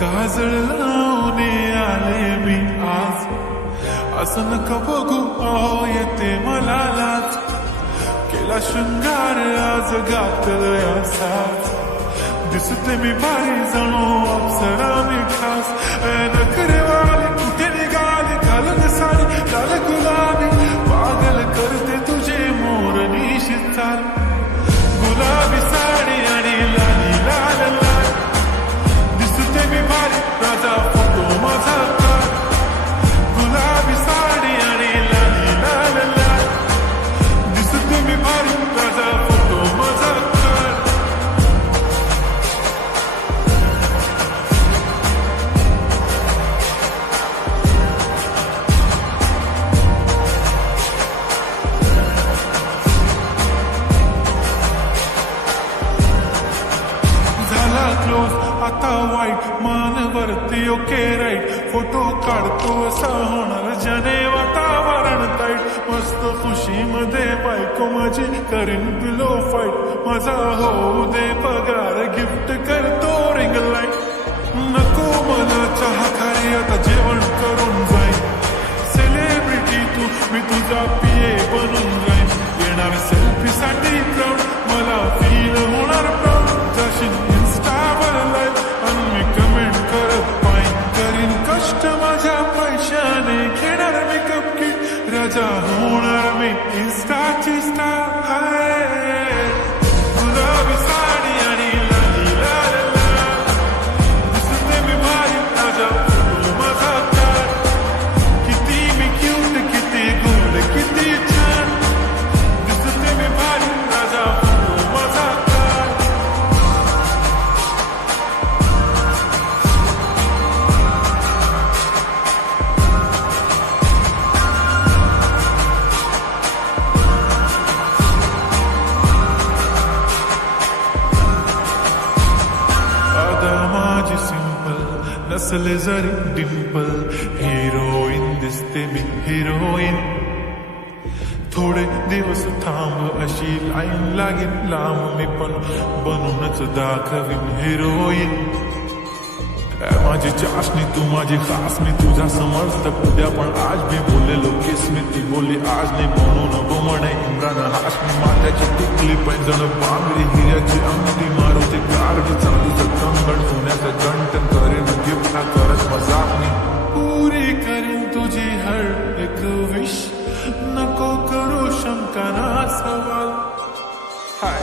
काजळ लावून आले मी आज, असं नका बघू अहो येते मला लाज. केला शृंगार आज घातलं असाच, दिसते मी भारी जणू अप्सरा मी खास. नखरेवाली कुठे निघाली घालून साडी लाल गुलाबी, पागल करते तुझे मोरनीशी चाल. गुलाबी साडी आणि लाली लाल लाल, दिसते मी भारी राजा फोटो माझा काढ. गुलाबी साडी आणि लाली लाल लाल, दिसते मी भारी राजा फोटो माझा काढ. झाला क्लोज आता वाईट, मान वरती ओके राईट. फोटो काढतो असा होणार जने वातावरण ताईट. मस्त खुशीमध्ये बायको माझी करीन पिलो फाईट. माझा होऊ दे पगार गिफ्ट करतो रिंग लाईट. नको मला चहा खारी आता जेवण करून जाईन. सेलिब्रिटी तू मी तुझा पिये बनून जाईन. येणार सेल्फी साठी क्राऊड, मला फील होणार प्राऊड. जाशील इन्स्टावर लाईव्ह आणि मी कमेंट करत पाईन. करीन कष्ट माझ्या पैशाने, घेणार मी कपकीट. राजा होणार मी इन्स्टाची स्टार. गुलाबी साडी आणि लाली लाल लाल, दिसते मी भारी राजा फोटो माझा काढ. किती मी क्यूट, किती गोड, किती छान, दिसते मी भारी राजा फोटो माझा काढ. आता माझी सिंपल नसले जरी डिंपल, हिरोईन दिसते मी हिरोईन. थोडे दिवस थांब अशी लाईन लागेल लांब, मी पण बनूनच दाखवीन हिरोईन. माझी चाशनी तू माझी खास, मी तुझा समर्थ उद्या पण आज मी बोललेलो किस मी. ती बोलली आज नाही म्हणून बोमणे इम्रान हाशमी. माथ्याची टिकली पैंजण बांगडी, हिऱ्याची अंगठी, मारुती कारवी, चांदीचं कंगण, सोन्याचं गंटन. करीन गिफ्ट हा करत मजाकनी, पुरी करीन तुझी हर एक विश. नको करू शंका ना सवाल. हाय